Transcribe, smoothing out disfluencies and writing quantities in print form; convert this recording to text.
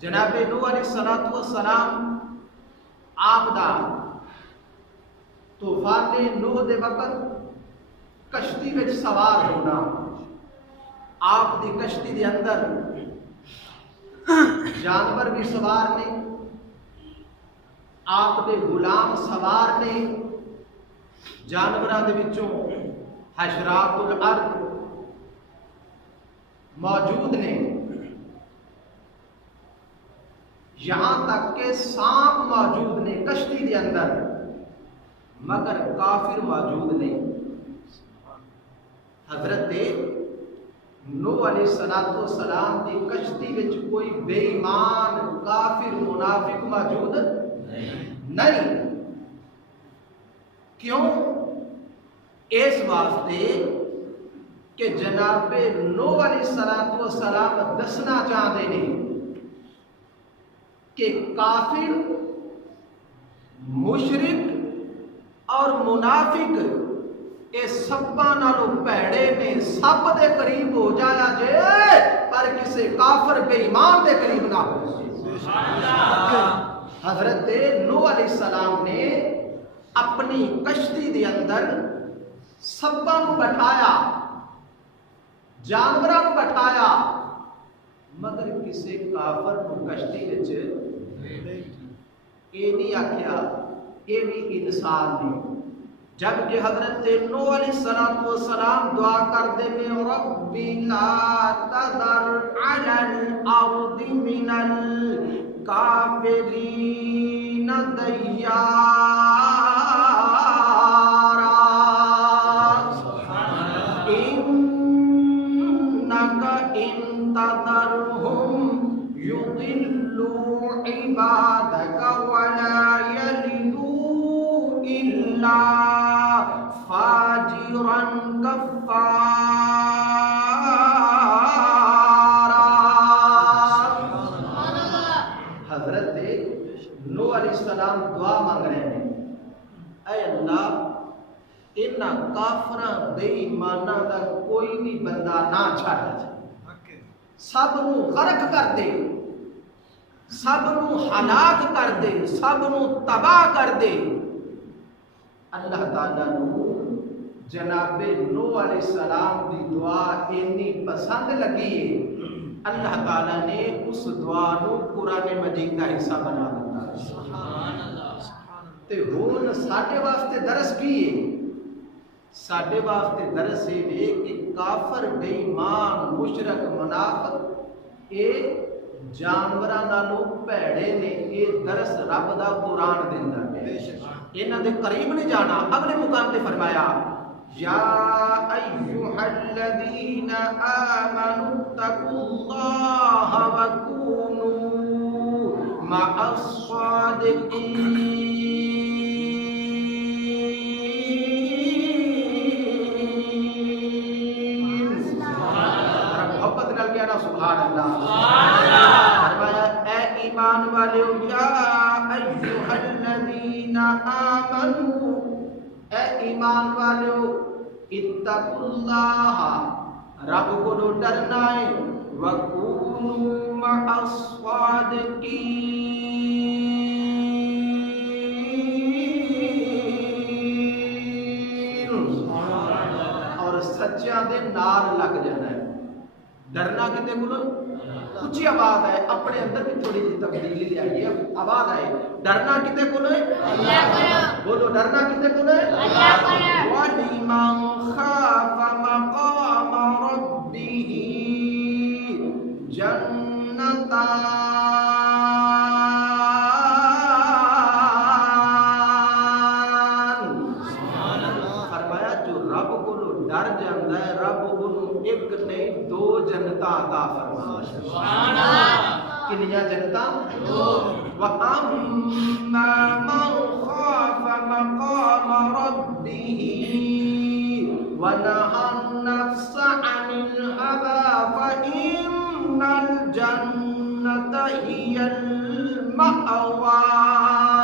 جناب نوح علیہ السلام آپ دا طوفان نوح دے وقت کشتی وچ سوار ہونا، آپ دی کشتی دے اندر جانور بھی سوار نے، آپ دے غلام سوار نے، جانوراں دے وچوں حشرات الارض موجود نے، یہاں تک کہ سانپ موجود نے کشتی دے اندر، مگر کافر موجود نہیں۔ حضرت نوح علیہ السلام کی کشتی وچ کوئی بے ایمان کافر منافق موجود نہیں۔ کیوں؟ اس واسطے کہ جناب نوح علیہ السلام دسنا چاہتے ہیں کہ کافر، مشرک اور منافق یہ سباں نالوں پیڑے نے، سب دے قریب ہو جایا جے پر کسی کافر بے ایمان دے قریب نہ ہو۔ حضرت نوح علیہ السلام نے اپنی کشتی دے اندر سباں نوں بٹھایا، جانوراں نوں بٹھایا، مگر کسی کافر نوں کشتی وچ یہ نہیں آکھیا یہ بھی انسان نہیں۔ جبکہ حضرت نوح علیہ السلام دعا کرتے ہیں رب لا تذر علی الارض من الکافرین دیارا، انک ان تذرہم یضلوا عبادک ولا یلدوا الا فاجرا کفارا۔ حضرت نوح علیہ السلام دعا مانگ رہے ہیں، اے اللہ انہاں کافراں بے ایماناں دا کوئی بھی بندہ نہ چھڈ، سب نو غرق کر دے، سب نو ہلاک کر دے، سب نو تباہ کر دے۔ اللہ تعالیٰ نو جناب نوح علیہ السلام دی دعا اتنی پسند لگی ہے، اللہ تعالیٰ نے اس دعا نو قرآن مجید کا حصہ بنا دیتا۔ سبحان اللہ۔ تے ہن ساڈے واسطے درس کی ہے؟ ساڈے واسطے درس ہے کہ کافر بے ایمان مشرک منافق اے جانوراں نالوں پیڑے نے، یہ درس رب دا قرآن دیندا ہے، انہاں دے قریب نہیں جانا۔ اگلے مقام تے فرمایا یا ایھا الذین آمنوا اتقوا اللہ وکونوا مع الصادقین۔ محبت نال کہنا سبحان اللہ۔ فرمایا اے ایمان والو، یا ایھا الذین آمنوا، اے ایمان والو، اتقوا اللہ، رب کو ڈرنا ہے، وکونوا مع الصادقین، اور سچیاں دے نال لگ جانا ہے۔ ڈرنا کتے کو؟ اچھی آواز ہے، اپنے اندر بھی تھوڑی سی تبدیلی لے آئیے، آواز آئے۔ ڈرنا کتے کو؟ اللہ کو۔ بولو ڈرنا کتے کو؟ اللہ کو۔ وَلِمَنْ خَافَ مَقَامَ رَبِّهِ جَنَّتَانِ، فرمایا جو رب کو ڈر جاندا ہے، رب انہوں ایک نہیں دو جنتاں عطا فرماتا ہے۔ سبحان اللہ۔ کنیاں جنتاں؟ دو۔ وَأَمَّا مَنْ خَافَ مَقَامَ رَبِّهِ وَنَهَى النَّفْسَ عَنِ الْهَوَىٰ فَإِنَّ الْجَنَّةَ هِيَ الْمَأْوَىٰ۔